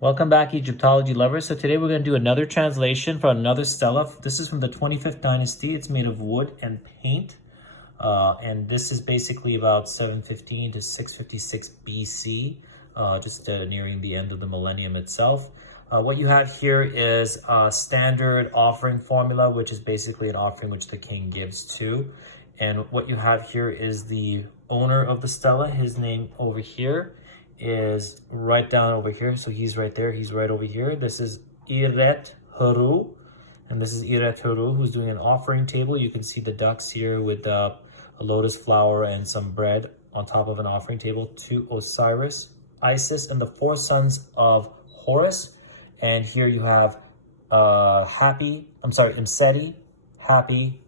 Welcome back, Egyptology lovers. So today we're going to do another translation for another stela. This is from the 25th dynasty. It's made of wood and paint. And this is basically about 715 to 656 BC, just nearing the end of the millennium itself. What you have here is a standard offering formula, which is basically an offering which the king gives to. And what you have here is the owner of the stela. His name over here is right down over here. So he's right there. He's right over here. This is Irethoru. And this is Irethoru, who's doing an offering table. You can see the ducks here with a lotus flower and some bread on top of an offering table to Osiris, Isis, and the four sons of Horus. And here you have Imsety, Hapy,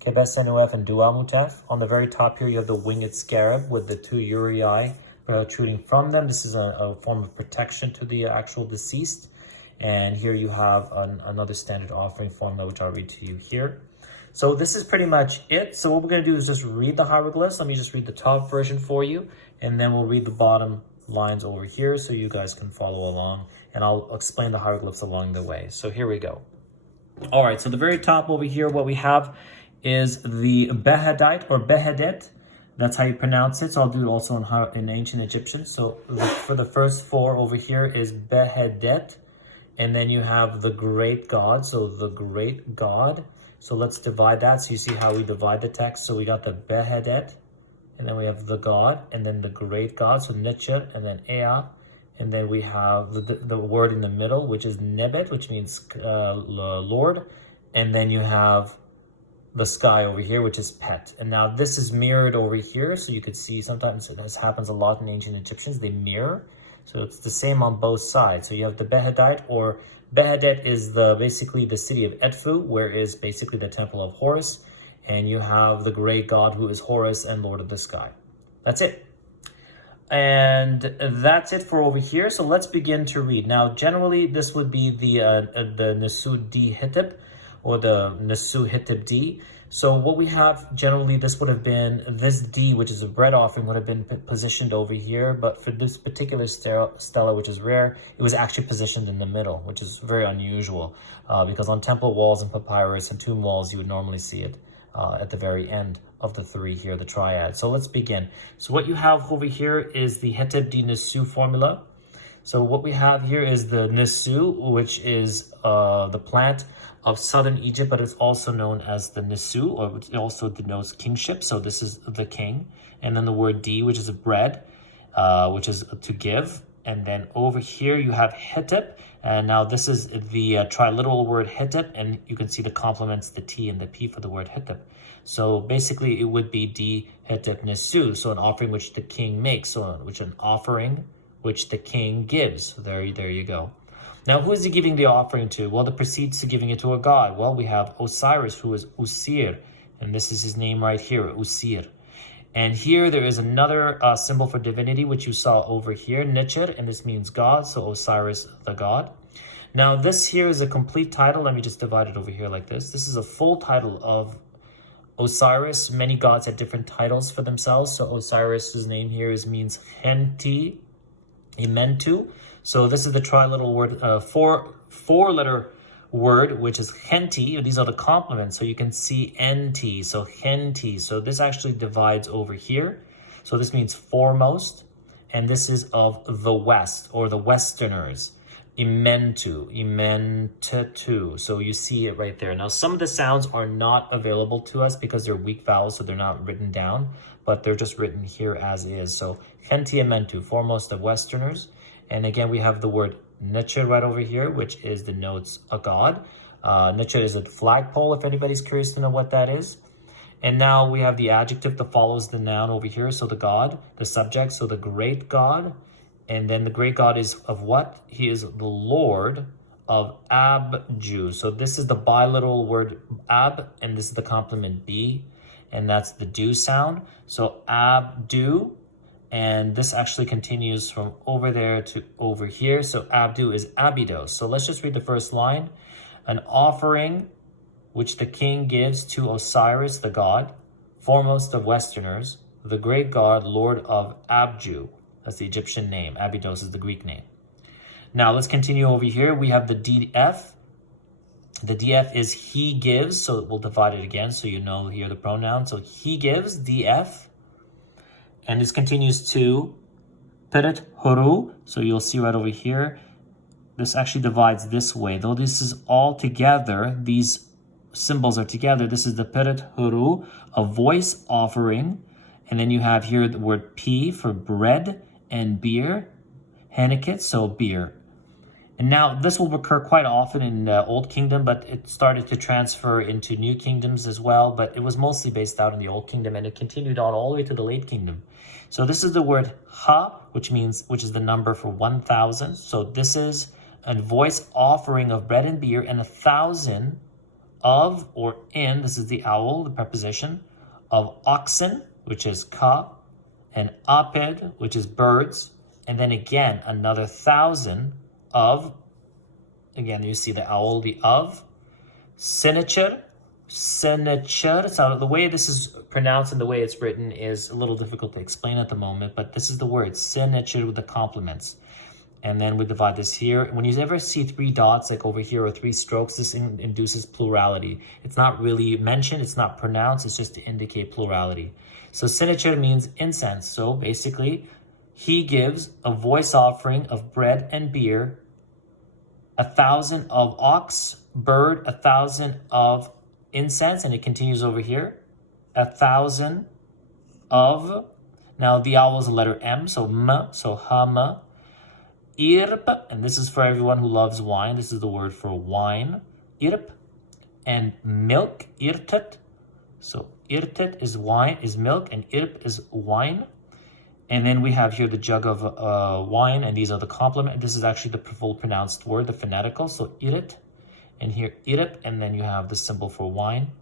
Quebesenuef, and Duamutef. On the very top here, you have the winged scarab with the two uri protruding from them. This is a form of protection to the actual deceased. And here you have another standard offering formula, which I'll read to you here. So this is pretty much it. So what we're going to do is just read the hieroglyphs. Let me just read the top version for you, and then we'll read the bottom lines over here so you guys can follow along, and I'll explain the hieroglyphs along the way. So here we go. All right, so the very top over here, what we have is the Bhdty or Behedet. That's how you pronounce it. So I'll do it also in ancient Egyptian. So for the first four over here is Behedet. And then you have the great God. So the great God. So let's divide that. So you see how we divide the text. So we got the Behedet. And then we have the God. And then the great God. So 𝑓 and then ea. And then we have the word in the middle, which is nebet, which means Lord. And then you have the sky over here, which is pet. And now this is mirrored over here, so you could see sometimes this happens a lot in ancient Egyptians, they mirror, so it's the same on both sides. So you have the Bhdty, or Behedet is basically the city of Edfu, where is basically the temple of Horus, and you have the great God who is Horus and Lord of the sky. That's it. And that's it for over here. So let's begin to read. Now generally this would be the nswt or the nswt. So what we have generally, this would have been this D, which is a bread offering, would have been positioned over here. But for this particular stela, which is rare, it was actually positioned in the middle, which is very unusual because on temple walls and papyrus and tomb walls, you would normally see it at the very end of the three here, the triad. So let's begin. So what you have over here is the htp.t formula. So what we have here is the nsw, which is the plant of southern Egypt, but it's also known as the nisu, or it also denotes kingship. So this is the king. And then the word D, which is a bread, which is to give. And then over here you have htp. And now this is the triliteral word htp, and you can see the complements, the T and the P for the word htp. So basically it would be D htp nisu, so an offering which the king makes, so which an offering which the king gives. So there you go. Now, who is he giving the offering to? Well, the precedes to giving it to a god. Well, we have Osiris, who is Wsir, and this is his name right here, Wsir. And here there is another symbol for divinity, which you saw over here, 𝑛b, and this means God, so Osiris, the god. Now, this here is a complete title. Let me just divide it over here like this. This is a full title of Osiris. Many gods had different titles for themselves. So Osiris's name here means hnty, imnt. So this is the triliteral word, four-letter word, which is hnty. These are the complements. So you can see nt, so hnty. So this actually divides over here. So this means foremost. And this is of the West, or the Westerners. Imnt, imnt. So you see it right there. Now, some of the sounds are not available to us because they're weak vowels, so they're not written down, but they're just written here as is. So hnty, imnt, foremost of Westerners. And again, we have the word 𝓁 right over here, which denotes a god. 𝓁 is a flagpole, if anybody's curious to know what that is. And now we have the adjective that follows the noun over here. So the god, the subject, so the great God. And then the great God is of what? He is the Lord of Abju. So this is the biliteral word ab, and this is the complement B, and that's the do sound. So Abdu. And this actually continues from over there to over here. So Abdu is Abydos. So let's just read the first line. An offering which the king gives to Osiris, the god, foremost of Westerners, the great god, Lord of Abju. That's the Egyptian name. Abydos is the Greek name. Now let's continue over here. We have the df. The df is he gives, so we'll divide it again so you know here the pronoun. So he gives, df. And this continues to prt-hrw. So you'll see right over here, this actually divides this way. Though this is all together, these symbols are together, this is the prt-hrw, a voice offering. And then you have here the word p for bread and beer, hnkt, so beer. And now this will recur quite often in the Old Kingdom, but it started to transfer into New Kingdoms as well. But it was mostly based out in the Old Kingdom, and it continued on all the way to the Late Kingdom. So this is the word ha, which is the number for 1,000. So this is a voice offering of bread and beer, and 1,000 of or in, this is the owl, the preposition, of oxen, which is ka, and aped, which is birds, and then again another 1,000 of, again you see the owl, the of, sntr. So the way this is pronounced and the way it's written is a little difficult to explain at the moment, but this is the word sntr with the complements. And then we divide this here. When you ever see 3 dots like over here or 3 strokes, this induces plurality. It's not really mentioned, it's not pronounced, it's just to indicate plurality. So sntr means incense. So basically, he gives a voice offering of bread and beer, 1,000 of ox, bird, 1,000 of incense, and it continues over here, 1,000 of, now the owl is a letter M, so m, so hama, irp, and this is for everyone who loves wine, this is the word for wine, irp, and milk, irt. So irt is wine, is milk, and irp is wine. And then we have here the jug of wine, and these are the complement. This is actually the full pronounced word, the phonetical. So irt, and here irp, and then you have the symbol for wine.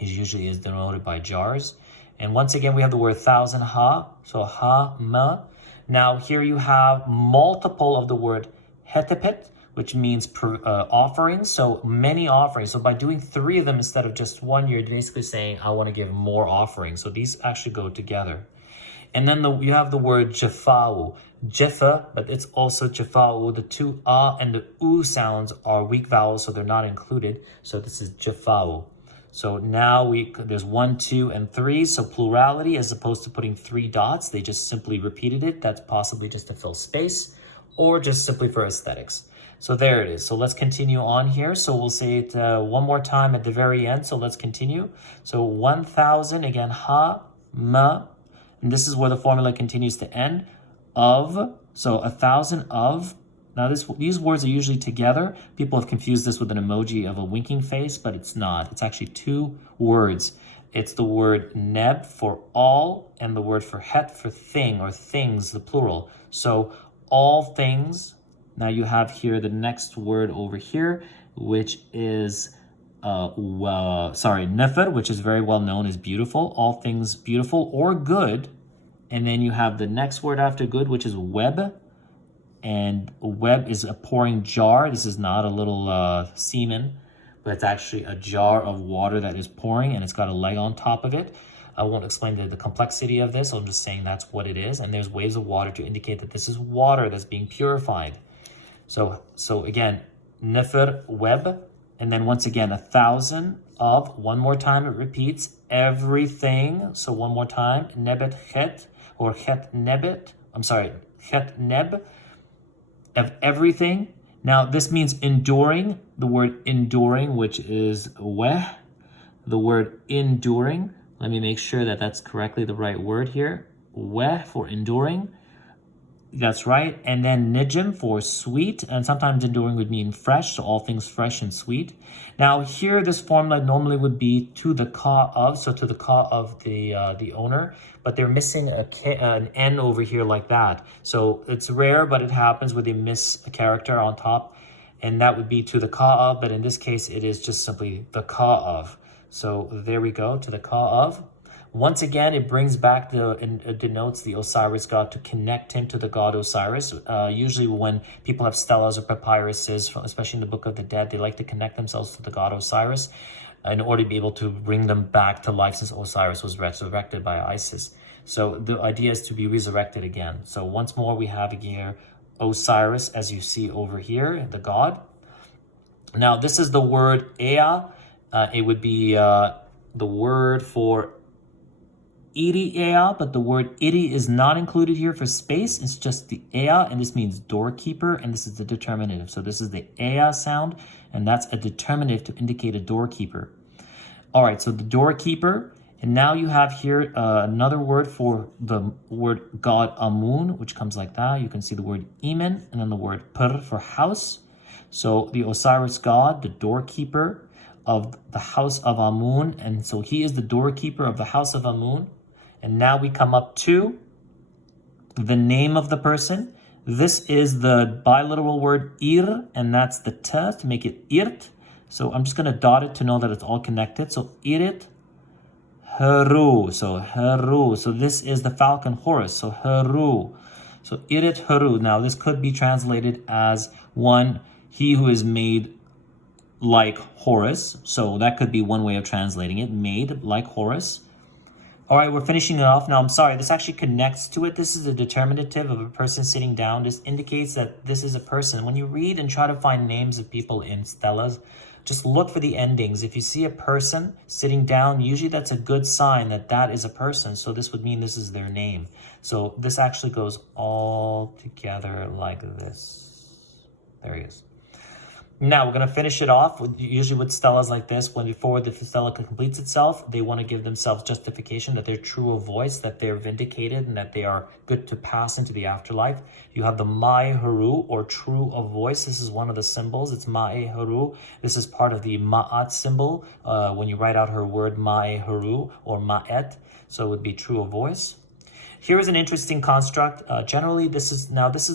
It usually is denoted by jars. And once again, we have the word 1,000 ha, so ha, ma. Now here you have multiple of the word htp, which means offerings, so many offerings. So by doing 3 of them instead of just 1, you're basically saying, I want to give more offerings. So these actually go together. And then you have the word 𝐓𝐽, jifa, but it's also 𝐓𝐽. The 2 a and the u sounds are weak vowels, so they're not included. So this is 𝐓𝐽. So now there's 1, 2, and 3. So plurality, as opposed to putting 3 dots, they just simply repeated it. That's possibly just to fill space or just simply for aesthetics. So there it is. So let's continue on here. So we'll say it one more time at the very end. So let's continue. So 1,000, again, ha, ma. And this is where the formula continues to end. Of, so 1,000 of. Now these words are usually together. People have confused this with an emoji of a winking face, but it's not. It's actually 2 words. It's the word neb for all and the word for het for thing or things, the plural. So all things. Now you have here the next word over here, which is nfr, which is very well known as beautiful, all things beautiful or good. And then you have the next word after good, which is web. And web is a pouring jar. This is not a little semen, but it's actually a jar of water that is pouring, and it's got a leg on top of it. I won't explain the complexity of this. I'm just saying that's what it is. And there's waves of water to indicate that this is water that's being purified. So again, nfr, web. And then once again, 1,000 of, one more time it repeats, everything. So one more time, nebet het, or het nebet, het neb, of everything. Now this means enduring, the word enduring, which is weh, the word enduring. Let me make sure that that's correctly the right word here. Weh for enduring. That's right. And then nijim for sweet, and sometimes enduring would mean fresh, so all things fresh and sweet. Now here, this formula normally would be to the ka of, so to the ka of the owner, but they're missing an N over here like that. So it's rare, but it happens where they miss a character on top, and that would be to the ka of, but in this case, it is just simply the ka of. So there we go, to the ka of. Once again, it brings back it denotes the Osiris god to connect him to the god Osiris. Usually when people have stelas or papyruses, especially in the Book of the Dead, they like to connect themselves to the god Osiris in order to be able to bring them back to life, since Osiris was resurrected by Isis. So the idea is to be resurrected again. So once more we have here Osiris, as you see over here, the god. Now, this is the word ea. It would be the word for iri ea, but the word iri is not included here for space. It's just the ea, and this means doorkeeper, and this is the determinative. So this is the ea sound, and that's a determinative to indicate a doorkeeper. All right, so the doorkeeper, and now you have here another word for the word god Amun, which comes like that. You can see the word Imn, and then the word pr for house. So the Osiris god, the doorkeeper of the house of Amun, and so he is the doorkeeper of the house of Amun. And now we come up to the name of the person. This is the biliteral word ir, and that's the t to make it irt. So I'm just going to dot it to know that it's all connected. So irt-ḥr. So ●. So this is the falcon Horus. So ●. So Irethoru. Now this could be translated as one, he who is made like Horus. So that could be one way of translating it, made like Horus. All right, we're finishing it off. Now, I'm sorry, this actually connects to it. This is a determinative of a person sitting down. This indicates that this is a person. When you read and try to find names of people in stelas, just look for the endings. If you see a person sitting down, usually that's a good sign that that is a person. So this would mean this is their name. So this actually goes all together like this. There he is. Now we're going to finish it off usually with stelas like this. Before the stela completes itself, they want to give themselves justification that they're true of voice, that they're vindicated, and that they are good to pass into the afterlife. You have the ● or true of voice. This is one of the symbols. It's ●. This is part of the ma'at symbol when you write out her word ● or ma'et. So it would be true of voice. Here is an interesting construct. Generally, this is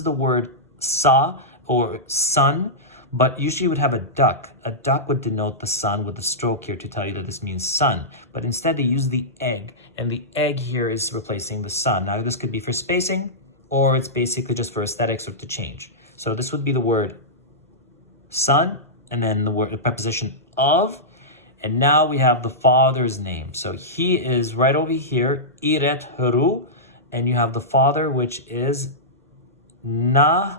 the word sa or sun. But usually you would have a duck. A duck would denote the sun with a stroke here to tell you that this means sun. But instead they use the egg. And the egg here is replacing the sun. Now this could be for spacing, or it's basically just for aesthetics or to change. So this would be the word sun, and then the preposition of. And now we have the father's name. So he is right over here, Irethoru. And you have the father, which is ●.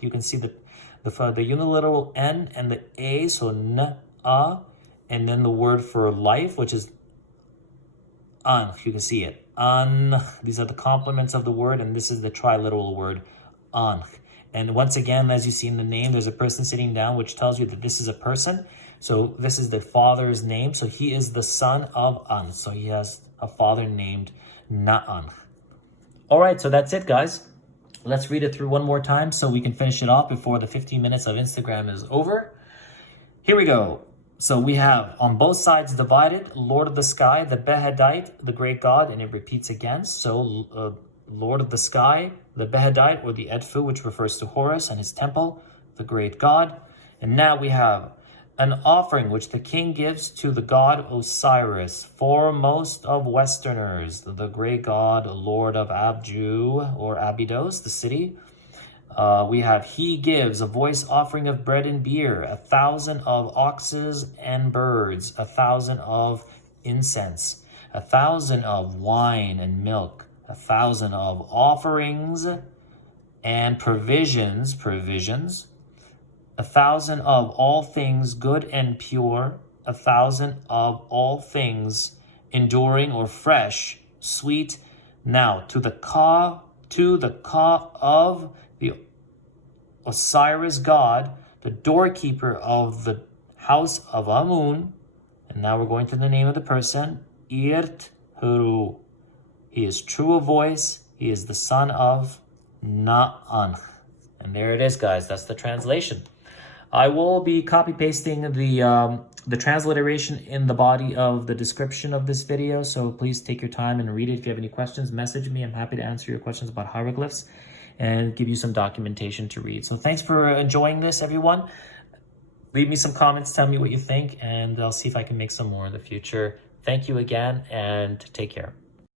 You can see the uniliteral N and the A, so n-a, and then the word for life, which is an. You can see it. An. These are the complements of the word, and this is the triliteral word an. And once again, as you see in the name, there's a person sitting down, which tells you that this is a person. So this is the father's name. So he is the son of An. So he has a father named Na'an. All right, so that's it, guys. Let's read it through one more time so we can finish it off before the 15 minutes of Instagram is over. Here we go. So we have on both sides divided, Lord of the Sky, the Bhdty, the great god, and it repeats again. So Lord of the Sky, the Bhdty, or the 𝐼rtr, which refers to Horus and his temple, the great god. And now we have an offering which the king gives to the god Osiris, foremost of Westerners, the great god, Lord of Abju or Abydos, the city. We have he gives a voice offering of bread and beer, 1,000 of oxes and birds, 1,000 of incense, 1,000 of wine and milk, 1,000 of offerings and provisions, 1,000 of all things good and pure, 1,000 of all things enduring or fresh, sweet. Now to the 𝐶 of the Osiris god, the doorkeeper of the house of Amun. And now we're going to the name of the person, Irethoru. He is true of voice. He is the son of Na'an. And there it is, guys. That's the translation. I will be copy pasting the transliteration in the body of the description of this video. So please take your time and read it. If you have any questions, message me. I'm happy to answer your questions about hieroglyphs and give you some documentation to read. So thanks for enjoying this, everyone. Leave me some comments. Tell me what you think, and I'll see if I can make some more in the future. Thank you again, and take care.